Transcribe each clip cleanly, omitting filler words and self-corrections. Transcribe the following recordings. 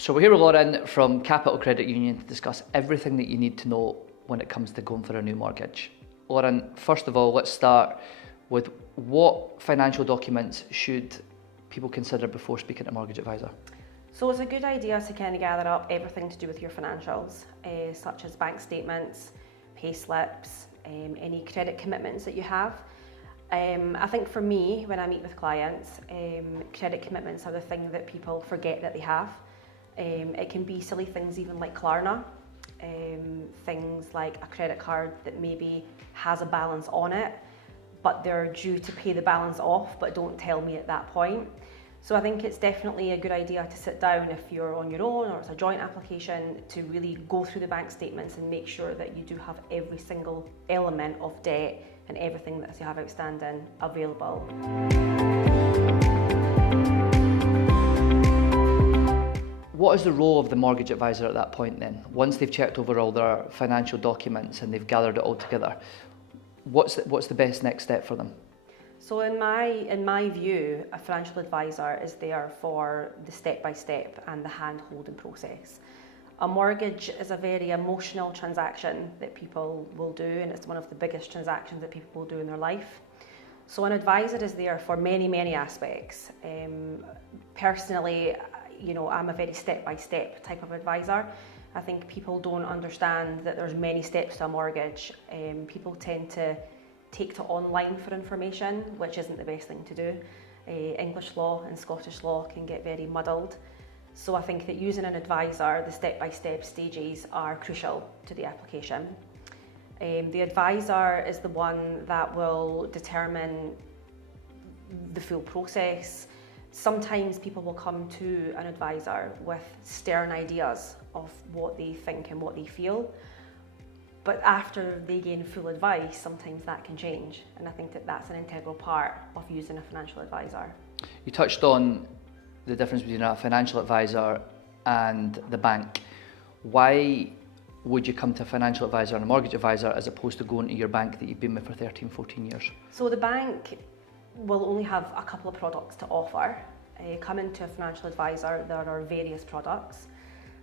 So we're here with Lauren from Capital Credit Union to discuss everything that you need to know when it comes to going for a new mortgage. Lauren, first of all, let's start with what financial documents should people consider before speaking to a mortgage advisor? So it's a good idea to kind of gather up everything to do with your financials, such as bank statements, pay slips, any credit commitments that you have. I think for me, when I meet with clients, credit commitments are the thing that people forget that they have. It can be silly things even like Klarna, things like a credit card that maybe has a balance on it, but they're due to pay the balance off, but don't tell me at that point. So I think it's definitely a good idea to sit down if you're on your own or it's a joint application to really go through the bank statements and make sure that you do have every single element of debt and everything that you have outstanding available. What is the role of the mortgage advisor at that point then? Once they've checked over all their financial documents and they've gathered it all together, what's the best next step for them? So in my view, a financial advisor is there for the step-by-step and the hand-holding process. A mortgage is a very emotional transaction that people will do, and it's one of the biggest transactions that people will do in their life. So an advisor is there for many, many aspects. Personally, I'm a very step-by-step type of advisor. I think people don't understand that there's many steps to a mortgage. People tend to take to online for information, which isn't the best thing to do. English law and Scottish law can get very muddled. So I think that using an advisor, the step-by-step stages are crucial to the application. The advisor is the one that will determine the full process. Sometimes people will come to an advisor with stern ideas of what they think and what they feel. But after they gain full advice, sometimes that can change. And I think that that's an integral part of using a financial advisor. You touched on the difference between a financial advisor and the bank. Why would you come to a financial advisor and a mortgage advisor as opposed to going to your bank that you've been with for 13, 14 years? So the bank will only have a couple of products to offer. Coming to a financial advisor, there are various products.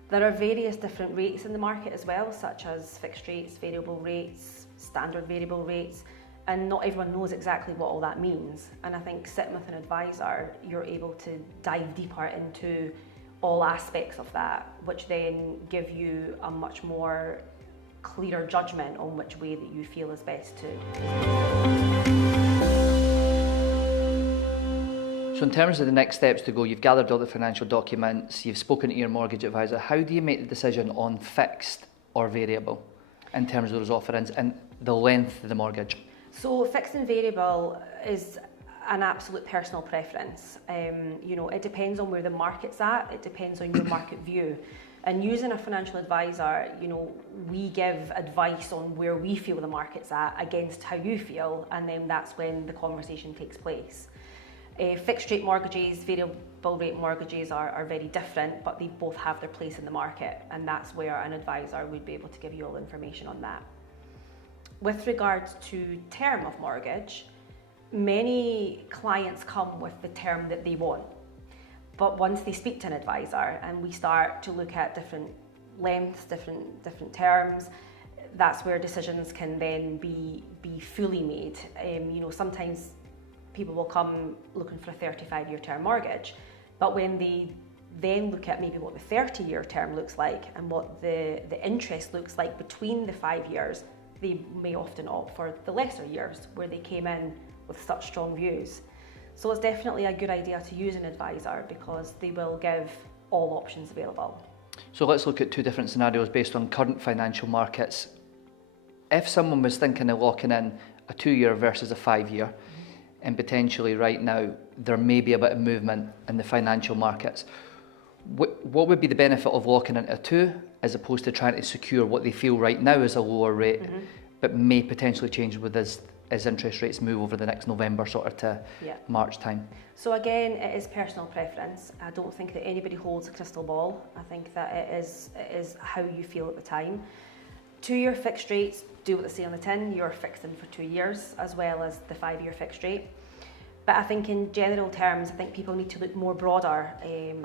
There are various different rates in the market as well, such as fixed rates, variable rates, standard variable rates, and not everyone knows exactly what all that means. And I think sitting with an advisor, you're able to dive deeper into all aspects of that, which then give you a much more clearer judgment on which way that you feel is best to. So in terms of the next steps to go, you've gathered all the financial documents, you've spoken to your mortgage advisor. How do you make the decision on fixed or variable in terms of those offerings and the length of the mortgage? So fixed and variable is an absolute personal preference. It depends on where the market's at, it depends on your market view. And using a financial advisor, we give advice on where we feel the market's at against how you feel, and then that's when the conversation takes place. Fixed rate mortgages, variable rate mortgages are very different, but they both have their place in the market, and that's where an advisor would be able to give you all the information on that. With regards to term of mortgage, many clients come with the term that they want, but once they speak to an advisor and we start to look at different lengths, different terms, that's where decisions can then be fully made. Sometimes people will come looking for a 35-year term mortgage, but when they then look at maybe what the 30-year term looks like and what the interest looks like between the 5 years, they may often opt for the lesser years where they came in with such strong views. So it's definitely a good idea to use an advisor because they will give all options available. So let's look at two different scenarios based on current financial markets. If someone was thinking of locking in a 2-year versus a 5-year, and potentially right now there may be a bit of movement in the financial markets, what would be the benefit of locking into a 2 as opposed to trying to secure what they feel right now is a lower rate, but may potentially change with as interest rates move over the next November sort of to March time? So again, it is personal preference. I don't think that anybody holds a crystal ball. I think that it is how you feel at the time. 2-year fixed rates do what they say on the tin. You're fixed in for 2 years as well as the 5-year fixed rate. But I think in general terms, I think people need to look more broader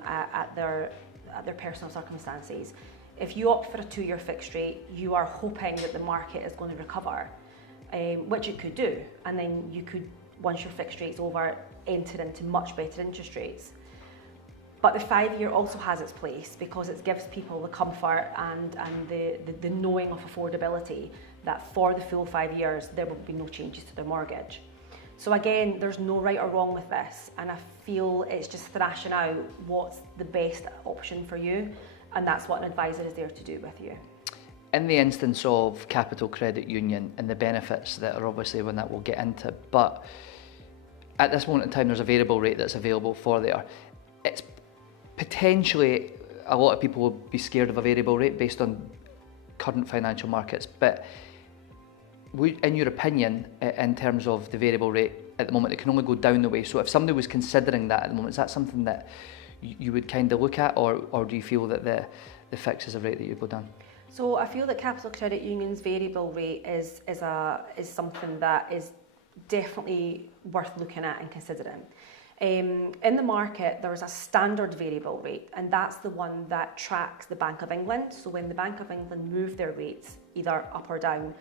at their personal circumstances. If you opt for a 2-year fixed rate, you are hoping that the market is going to recover, which it could do, and then you could, once your fixed rate's over, enter into much better interest rates. But the 5-year also has its place because it gives people the comfort and the knowing of affordability that for the full 5 years there will be no changes to their mortgage. So again, there's no right or wrong with this, and I feel it's just thrashing out what's the best option for you, and that's what an advisor is there to do with you. In the instance of Capital Credit Union and the benefits that are obviously one that we'll get into, but at this moment in time there's a variable rate that's available for there. It's potentially, a lot of people will be scared of a variable rate based on current financial markets, but in your opinion, in terms of the variable rate at the moment, it can only go down the way. So if somebody was considering that at the moment, is that something that you would kind of look at, or do you feel that the fix is a rate that you go down? So I feel that Capital Credit Union's variable rate is something that is definitely worth looking at and considering. In the market, there is a standard variable rate, and that's the one that tracks the Bank of England. So when the Bank of England move their rates, either up or down,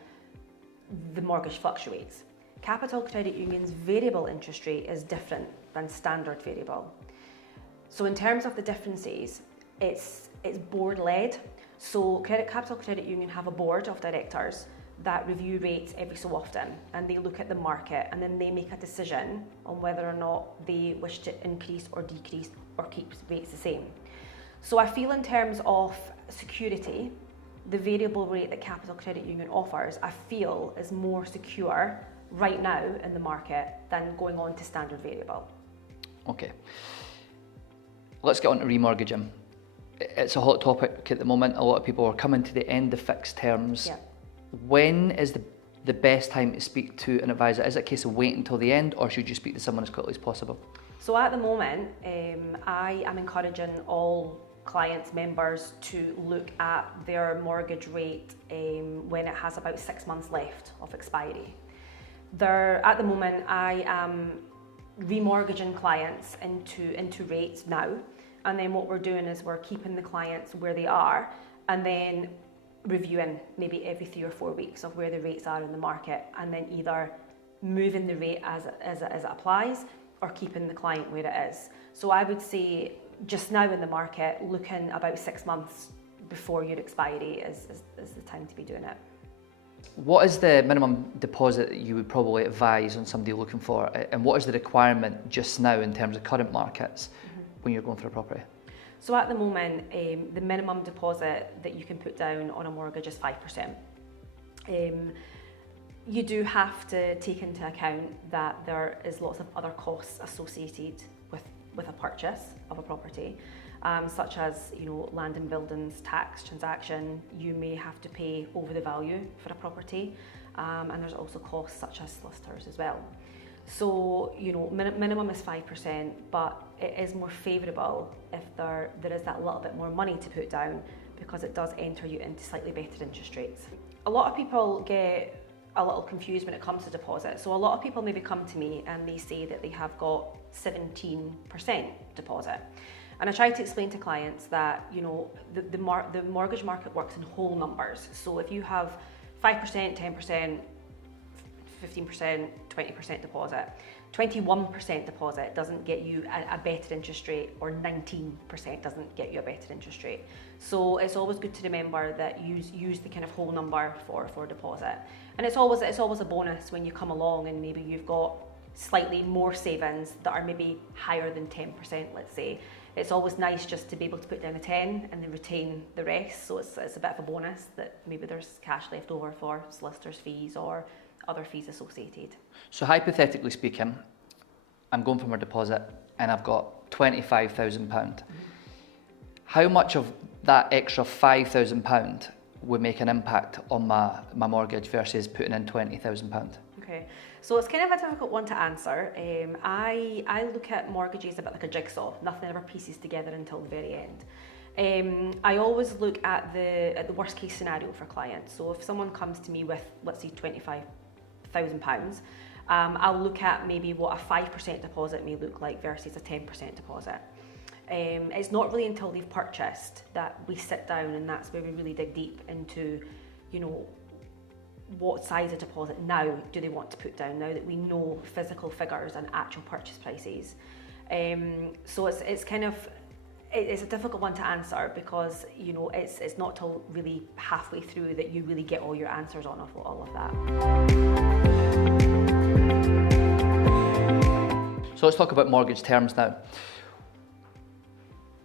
the mortgage fluctuates. Capital Credit Union's variable interest rate is different than standard variable. So in terms of the differences, it's board-led. So Capital Credit Union have a board of directors that review rates every so often, and they look at the market and then they make a decision on whether or not they wish to increase or decrease or keep rates the same. So I feel in terms of security, the variable rate that Capital Credit Union offers, I feel is more secure right now in the market than going on to standard variable. Okay. Let's get on to remortgaging. It's a hot topic at the moment. A lot of people are coming to the end of fixed terms. Yeah. When is the best time to speak to an advisor? Is it a case of waiting until the end, or should you speak to someone as quickly as possible? So at the moment, I am encouraging all clients, members to look at their mortgage rate when it has about 6 months left of expiry. At the moment, I am remortgaging clients into rates now, and then what we're doing is we're keeping the clients where they are, and then reviewing maybe every 3 or 4 weeks of where the rates are in the market, and then either moving the rate as it applies or keeping the client where it is. So I would say just now in the market, looking about 6 months before your expiry is the time to be doing it. What is the minimum deposit that you would probably advise on somebody looking for, and what is the requirement just now in terms of current markets when you're going for a property? So at the moment, the minimum deposit that you can put down on a mortgage is 5%. You do have to take into account that there is lots of other costs associated with a purchase of a property, such as land and buildings tax transaction. You may have to pay over the value for a property, and there's also costs such as solicitors as well. So minimum is 5%, but it is more favourable if there is that little bit more money to put down, because it does enter you into slightly better interest rates. A lot of people get a little confused when it comes to deposit. So a lot of people maybe come to me and they say that they have got 17% deposit. And I try to explain to clients that the mortgage market works in whole numbers. So if you have 5%, 10%, 15%, 20% deposit, 21% deposit doesn't get you a better interest rate, or 19% doesn't get you a better interest rate. So it's always good to remember that use the kind of whole number for deposit. And it's always a bonus when you come along and maybe you've got slightly more savings that are maybe higher than 10%, let's say. It's always nice just to be able to put down a 10 and then retain the rest. So it's a bit of a bonus that maybe there's cash left over for solicitors' fees or other fees associated. So hypothetically speaking, I'm going for my deposit and I've got £25,000. How much of that extra £5,000 would make an impact on my mortgage versus putting in £20,000? Okay, so it's kind of a difficult one to answer. I look at mortgages a bit like a jigsaw. Nothing ever pieces together until the very end. I always look at the worst case scenario for clients. So if someone comes to me with, let's say, £25,000, I'll look at maybe what a 5% deposit may look like versus a 10% deposit. It's not really until they've purchased that we sit down, and that's where we really dig deep into, you know, what size of deposit now do they want to put down, now that we know physical figures and actual purchase prices. So it's kind of, it's a difficult one to answer, because, you know, it's not till really halfway through that you really get all your answers on all of that. So let's talk about mortgage terms now.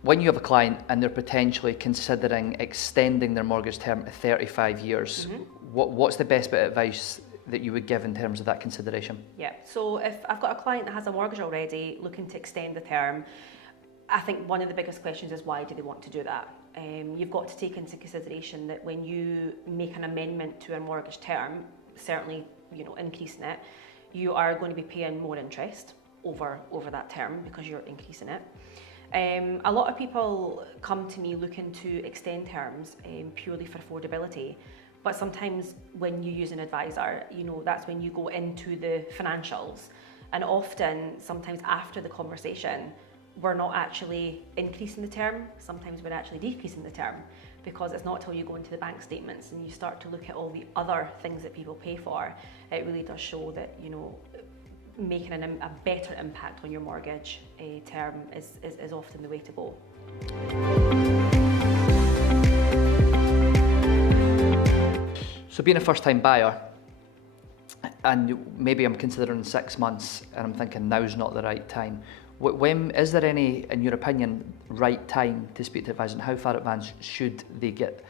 When you have a client and they're potentially considering extending their mortgage term to 35 years, what's the best bit of advice that you would give in terms of that consideration? Yeah, so if I've got a client that has a mortgage already looking to extend the term, I think one of the biggest questions is, why do they want to do that? You've got to take into consideration that when you make an amendment to a mortgage term, certainly, you know, increasing it, you are going to be paying more interest over that term because you're increasing it. A lot of people come to me looking to extend terms purely for affordability, but sometimes when you use an advisor, you know, that's when you go into the financials, and often, sometimes after the conversation, we're not actually increasing the term, sometimes we're actually decreasing the term, because it's not until you go into the bank statements and you start to look at all the other things that people pay for, it really does show that, you know, making a better impact on your mortgage term is often the way to go. So being a first-time buyer, and maybe I'm considering 6 months and I'm thinking now's not the right time, when is there any, in your opinion, right time to speak to advisor, and how far advanced should they get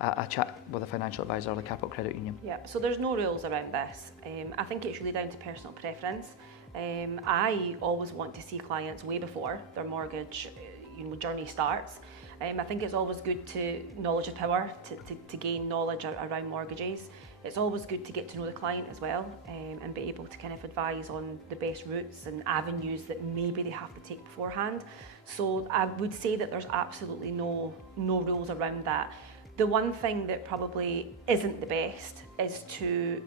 a chat with a financial advisor or the capital credit union? Yeah, so there's no rules around this. I think it's really down to personal preference. I always want to see clients way before their mortgage, you know, journey starts. I think it's always good to knowledge of power, to gain knowledge around mortgages. It's always good to get to know the client as well, and be able to kind of advise on the best routes and avenues that maybe they have to take beforehand. So I would say that there's absolutely no rules around that. The one thing that probably isn't the best is to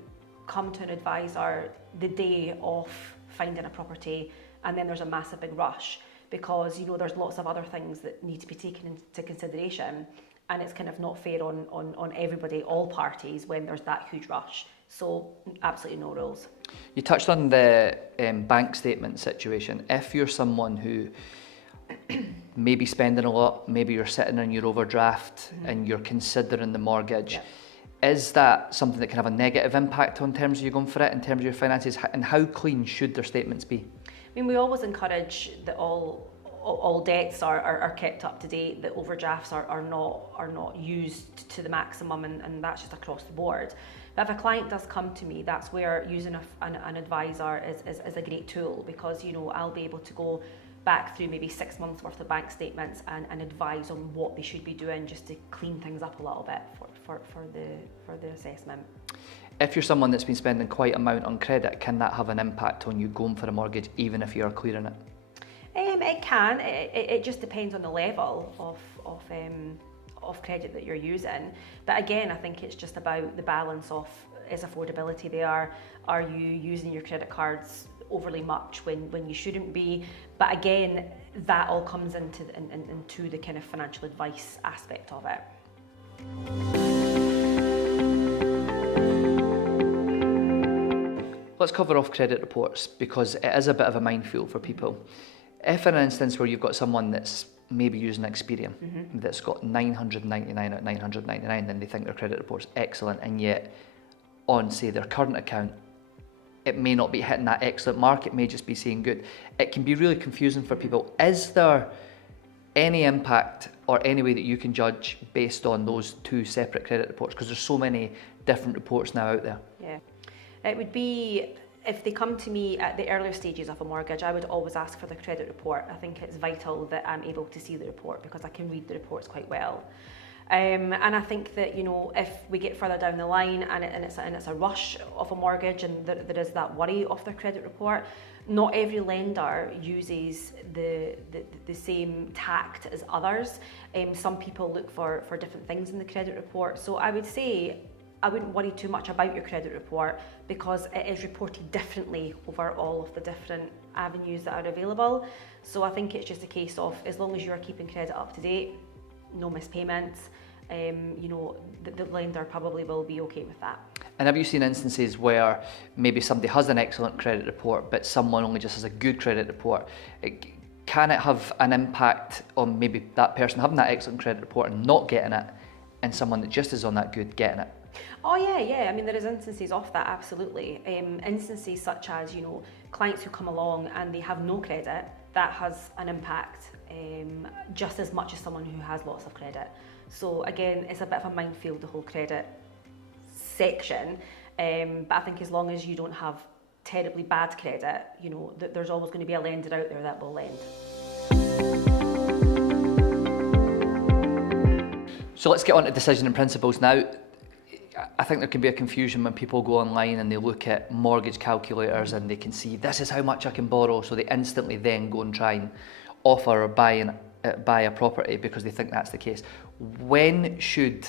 come to an advisor the day of finding a property and then there's a massive big rush, because, you know, there's lots of other things that need to be taken into consideration, and it's kind of not fair on everybody, all parties, when there's that huge rush. So absolutely no rules. You touched on the bank statement situation. If you're someone who maybe spending a lot, maybe you're sitting on your overdraft and you're considering the mortgage, is that something that can have a negative impact on terms of you going for it, in terms of your finances, and how clean should their statements be? I mean, we always encourage that all debts are kept up to date, that overdrafts are not used to the maximum, and that's just across the board. But if a client does come to me, that's where using an advisor is a great tool, because, you know, I'll be able to go back through maybe 6 months worth of bank statements and advise on what they should be doing just to clean things up a little bit for the assessment. If you're someone that's been spending quite an amount on credit, can that have an impact on you going for a mortgage, even if you're clearing it? It can. It just depends on the level of credit that you're using. But again, I think it's just about the balance of, is affordability there? Are you using your credit cards overly much when you shouldn't be? But again, that all comes into the kind of financial advice aspect of it. Let's cover off credit reports, because it is a bit of a minefield for people. If in an instance where you've got someone that's maybe using Experian, that's got 999 out of 999, then they think their credit report's excellent, and yet on, say, their current account, it may not be hitting that excellent mark, it may just be saying good. It can be really confusing for people. Is there any impact or any way that you can judge based on those two separate credit reports? Because there's so many different reports now out there. Yeah, it would be, if they come to me at the earlier stages of a mortgage, I would always ask for the credit report. I think it's vital that I'm able to see the report, because I can read the reports quite well. And I think that, you know, if we get further down the line and it's a rush of a mortgage and there is that worry of their credit report, not every lender uses the same tact as others. Some people look for different things in the credit report. So I would say I wouldn't worry too much about your credit report because it is reported differently over all of the different avenues that are available. So I think it's just a case of, as long as you're keeping credit up to date, no missed payments, you know, the lender probably will be okay with that. And have you seen instances where maybe somebody has an excellent credit report, but someone only just has a good credit report? Can it have an impact on maybe that person having that excellent credit report and not getting it, and someone that just is on that good getting it? Oh yeah. I mean, there is instances of that, absolutely. Instances such as, you know, clients who come along and they have no credit, that has an impact just as much as someone who has lots of credit. So again, it's a bit of a minefield, the whole credit section. But I think as long as you don't have terribly bad credit, you know, there's always going to be a lender out there that will lend. So let's get on to decision and principles now. I think there can be a confusion when people go online and they look at mortgage calculators and they can see this is how much I can borrow, so they instantly then go and try and offer or buy a property because they think that's the case. When should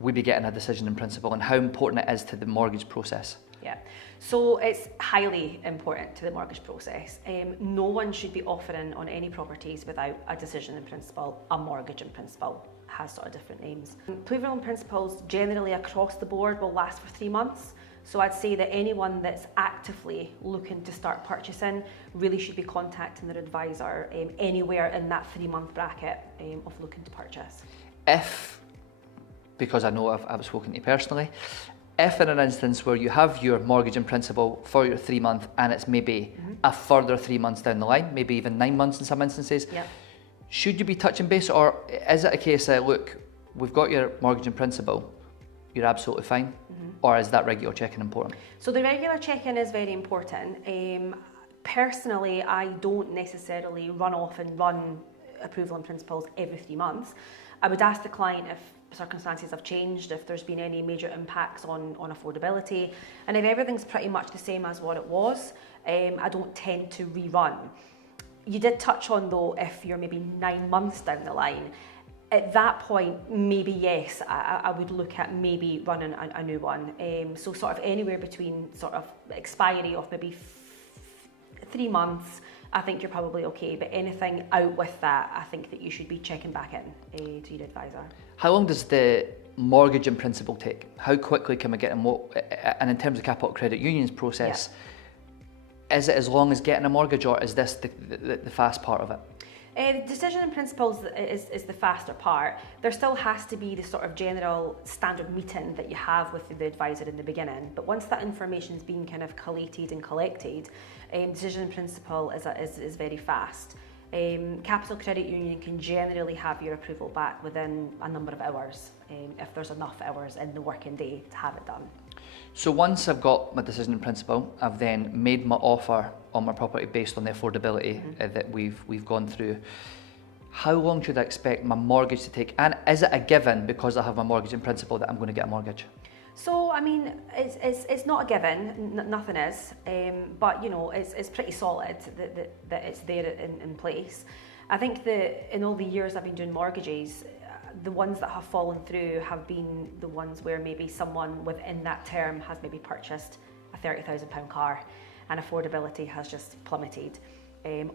we be getting a decision in principle, and how important it is to the mortgage process? Yeah, so it's highly important to the mortgage process. No one should be offering on any properties without a decision in principle. A mortgage in principle has sort of different names. Prevalent principles generally across the board will last for 3 months. So I'd say that anyone that's actively looking to start purchasing really should be contacting their advisor anywhere in that 3-month bracket of looking to purchase. If, because I know I've spoken to you personally, if in an instance where you have your mortgage in principle for your 3 month and it's maybe a further 3 months down the line, maybe even 9 months in some instances, yep. Should you be touching base, or is it a case that, look, we've got your mortgage in principle, you're absolutely fine, or is that regular checking important? So the regular check-in is very important. Personally, I don't necessarily run off and run approval and principles every 3 months. I would ask the client if circumstances have changed, if there's been any major impacts on affordability, and if everything's pretty much the same as what it was, I don't tend to rerun. You did touch on, though, if you're maybe 9 months down the line, at that point, maybe yes, I would look at maybe running a new one. So sort of anywhere between sort of expiry of maybe 3 months, I think you're probably okay. But anything out with that, I think that you should be checking back in to your advisor. How long does the mortgage in principle take? How quickly can we get in? And in terms of Capital Credit Union's process, is it as long as getting a mortgage, or is this the fast part of it? The decision in principles is the faster part. There still has to be the sort of general standard meeting that you have with the advisor in the beginning. But once that information's been kind of collated and collected, decision in principle is very fast. Capital Credit Union can generally have your approval back within a number of hours, if there's enough hours in the working day to have it done. So once I've got my decision in principle, I've then made my offer on my property based on the affordability that we've gone through. How long should I expect my mortgage to take? And is it a given, because I have my mortgage in principle, that I'm going to get a mortgage? So, I mean, it's not a given, nothing is, but you know, it's pretty solid that it's there in place. I think that in all the years I've been doing mortgages, the ones that have fallen through have been the ones where maybe someone within that term has maybe purchased a £30,000 car and affordability has just plummeted.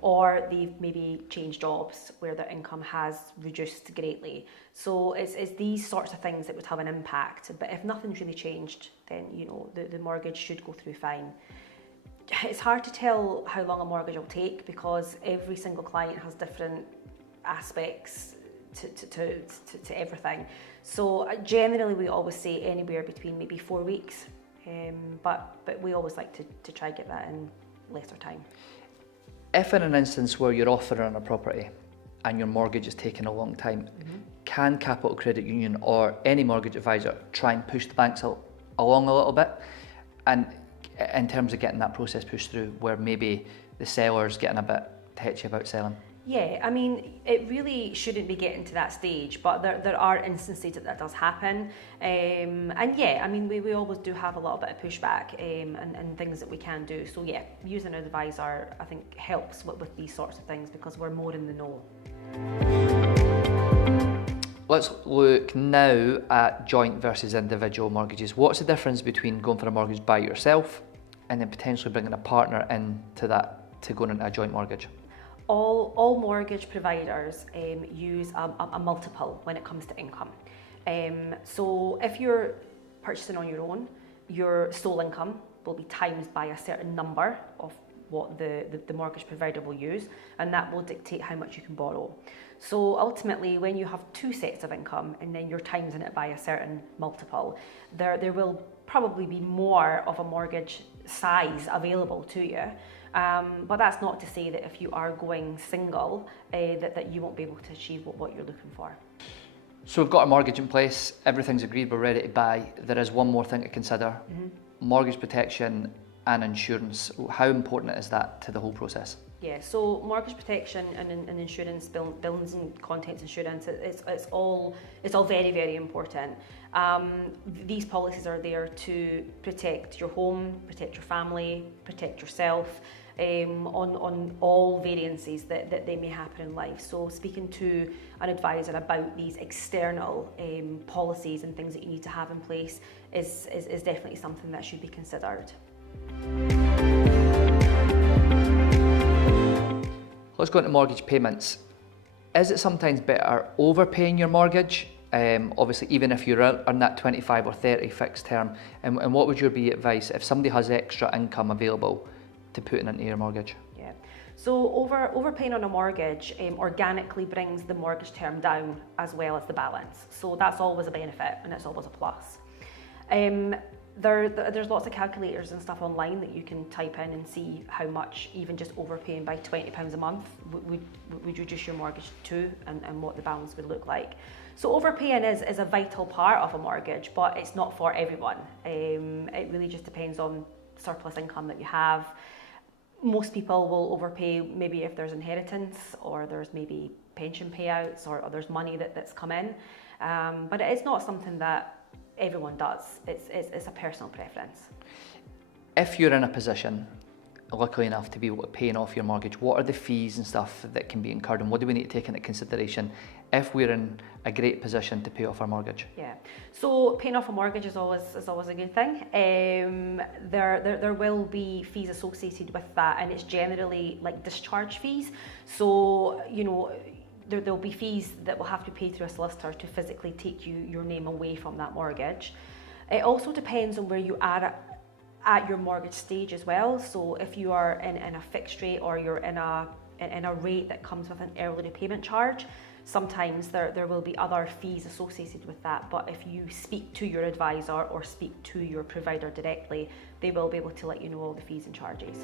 Or they've maybe changed jobs where their income has reduced greatly. So it's these sorts of things that would have an impact. But if nothing's really changed, then you know the mortgage should go through fine. It's hard to tell how long a mortgage will take because every single client has different aspects to everything. So generally we always say anywhere between maybe 4 weeks, but we always like to try and get that in lesser time. If in an instance where you're offering on a property and your mortgage is taking a long time, can Capital Credit Union or any mortgage advisor try and push the banks along a little bit? And in terms of getting that process pushed through, where maybe the seller's getting a bit tetchy about selling? Yeah, I mean, it really shouldn't be getting to that stage, but there are instances that does happen. And yeah, I mean, we always do have a little bit of pushback and things that we can do. So yeah, using an advisor, I think, helps with these sorts of things because we're more in the know. Let's look now at joint versus individual mortgages. What's the difference between going for a mortgage by yourself and then potentially bringing a partner into that to going into a joint mortgage? All mortgage providers use a multiple when it comes to income. So if you're purchasing on your own, your sole income will be times by a certain number of what the mortgage provider will use, and that will dictate how much you can borrow. So ultimately, when you have two sets of income and then you're timesing it by a certain multiple, there will probably be more of a mortgage size available to you. But that's not to say that if you are going single, that you won't be able to achieve what you're looking for. So we've got a mortgage in place, everything's agreed, we're ready to buy. There is one more thing to consider, mortgage protection and insurance. How important is that to the whole process? Yeah, so mortgage protection and insurance, buildings and contents insurance, it's all very, very important. These policies are there to protect your home, protect your family, protect yourself on all variances that they may happen in life. So speaking to an advisor about these external policies and things that you need to have in place is definitely something that should be considered. Let's go into mortgage payments. Is it sometimes better overpaying your mortgage? Obviously, even if you're on that 25 or 30 fixed term, and what would your be advice if somebody has extra income available to put into your mortgage? Yeah, so overpaying on a mortgage organically brings the mortgage term down as well as the balance. So that's always a benefit and it's always a plus. There's lots of calculators and stuff online that you can type in and see how much even just overpaying by £20 a month would reduce your mortgage to, and what the balance would look like. So overpaying is a vital part of a mortgage, but it's not for everyone. It really just depends on surplus income that you have. Most people will overpay maybe if there's inheritance, or there's maybe pension payouts, or there's money that's come in. But it's not something that everyone does. It's a personal preference. If you're in a position, luckily enough, to be able to pay off your mortgage, what are the fees and stuff that can be incurred, and what do we need to take into consideration if we're in a great position to pay off our mortgage? Yeah, so paying off a mortgage is always a good thing. There will be fees associated with that, and it's generally like discharge fees. So there'll be fees that will have to pay through a solicitor to physically take your name away from that mortgage. It also depends on where you are at your mortgage stage as well. So if you are in a fixed rate, or you're in a rate that comes with an early repayment charge, sometimes there will be other fees associated with that. But if you speak to your advisor or speak to your provider directly, they will be able to let you know all the fees and charges.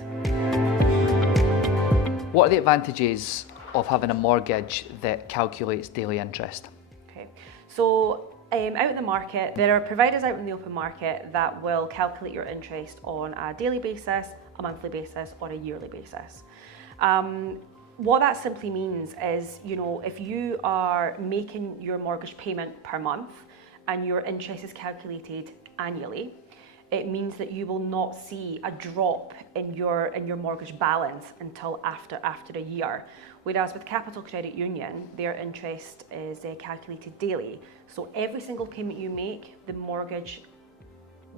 What are the advantages of having a mortgage that calculates daily interest? Okay, so out in the market, there are providers out in the open market that will calculate your interest on a daily basis, a monthly basis, or a yearly basis. What that simply means is, if you are making your mortgage payment per month and your interest is calculated annually, it means that you will not see a drop in your mortgage balance until after a year. Whereas with Capital Credit Union, their interest is calculated daily. So every single payment you make, the mortgage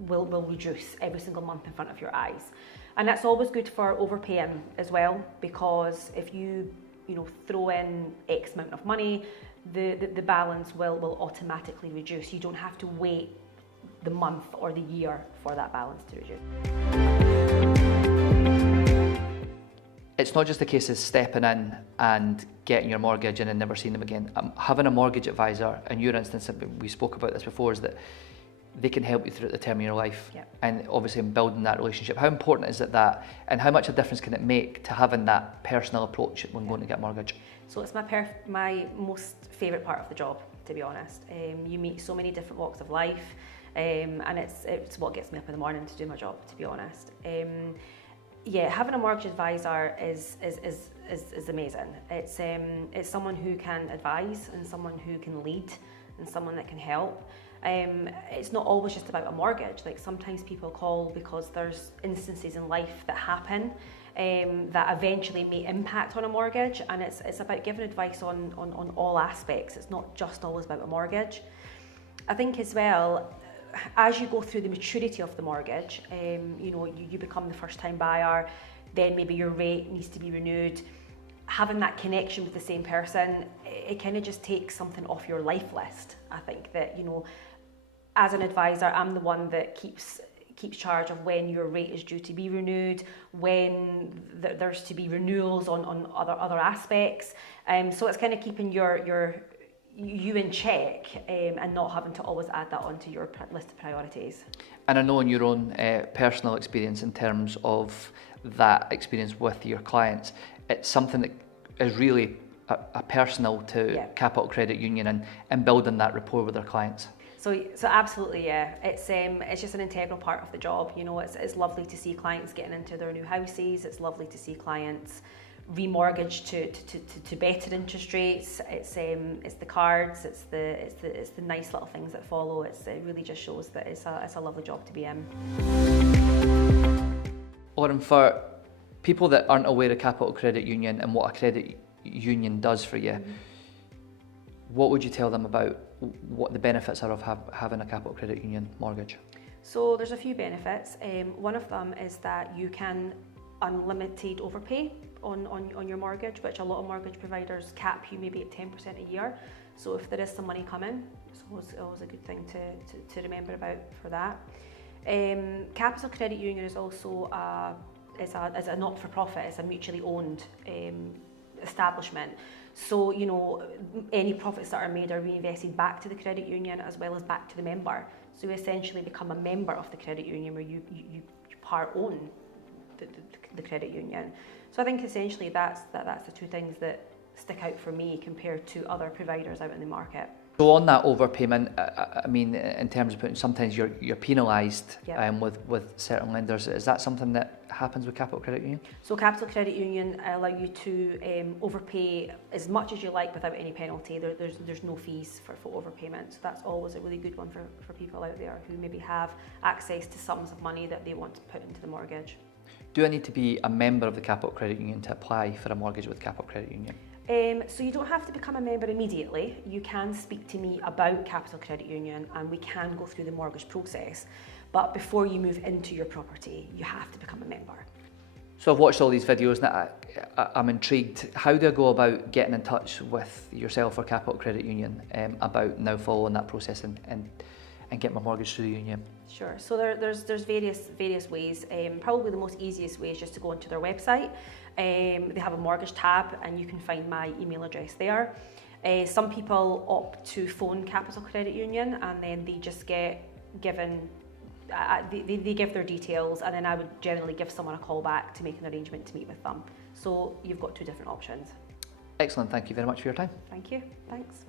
will reduce every single month in front of your eyes. And that's always good for overpaying as well, because if you throw in X amount of money, the balance will automatically reduce. You don't have to wait the month or the year for that balance to reduce. It's not just a case of stepping in and getting your mortgage and then never seeing them again. Having a mortgage advisor, in your instance, we spoke about this before, is that they can help you throughout the term of your life. Yep. And obviously in building that relationship. How important is it that, and how much a difference can it make to having that personal approach when going to get a mortgage? So it's my most favourite part of the job, to be honest. You meet so many different walks of life, and it's what gets me up in the morning to do my job, to be honest. Yeah, having a mortgage advisor is amazing. It's someone who can advise, and someone who can lead, and someone that can help. It's not always just about a mortgage. Like, sometimes people call because there's instances in life that happen that eventually may impact on a mortgage, and it's about giving advice on all aspects. It's not just always about a mortgage. I think as well, as you go through the maturity of the mortgage, you become the first time buyer, then maybe your rate needs to be renewed. Having that connection with the same person, it kind of just takes something off your life list. I think that, as an advisor, I'm the one that keeps charge of when your rate is due to be renewed, when there's to be renewals on other aspects. So it's kind of keeping you in check, and not having to always add that onto your list of priorities. And I know in your own personal experience, in terms of that experience with your clients, it's something that is really a personal to Capital Credit Union and building that rapport with their clients. So absolutely, yeah. It's just an integral part of the job. It's lovely to see clients getting into their new houses. It's lovely to see clients remortgage to better interest rates. It's the cards. It's the nice little things that follow. It really just shows that it's a lovely job to be in. Lauren, for people that aren't aware of Capital Credit Union and what a credit union does for you, what would you tell them about what the benefits are of having a Capital Credit Union mortgage? So there's a few benefits. One of them is that you can unlimited overpay on your mortgage, which a lot of mortgage providers cap you maybe at 10% a year. So if there is some money coming, it's always a good thing to remember about for that. Capital Credit Union is also is a not-for-profit. It's a mutually owned establishment. So, any profits that are made are reinvested back to the credit union as well as back to the member. So you essentially become a member of the credit union, where you part own the credit union. So I think essentially that's the two things that stick out for me compared to other providers out in the market. So on that overpayment, I mean, in terms of sometimes you're penalised with certain lenders. Is that something that happens with Capital Credit Union? So Capital Credit Union allow you to overpay as much as you like without any penalty. There's no fees for overpayment. So that's always a really good one for people out there who maybe have access to sums of money that they want to put into the mortgage. Do I need to be a member of the Capital Credit Union to apply for a mortgage with Capital Credit Union? So you don't have to become a member immediately. You can speak to me about Capital Credit Union and we can go through the mortgage process. But before you move into your property, you have to become a member. So I've watched all these videos and I'm intrigued. How do I go about getting in touch with yourself or Capital Credit Union about now following that process and get my mortgage through the union? Sure. So there's various ways. Probably the most easiest way is just to go onto their website. They have a mortgage tab and you can find my email address there. Some people opt to phone Capital Credit Union and then they just get given, they give their details, and then I would generally give someone a call back to make an arrangement to meet with them. So you've got two different options. Excellent. Thank you very much for your time. Thank you. Thanks.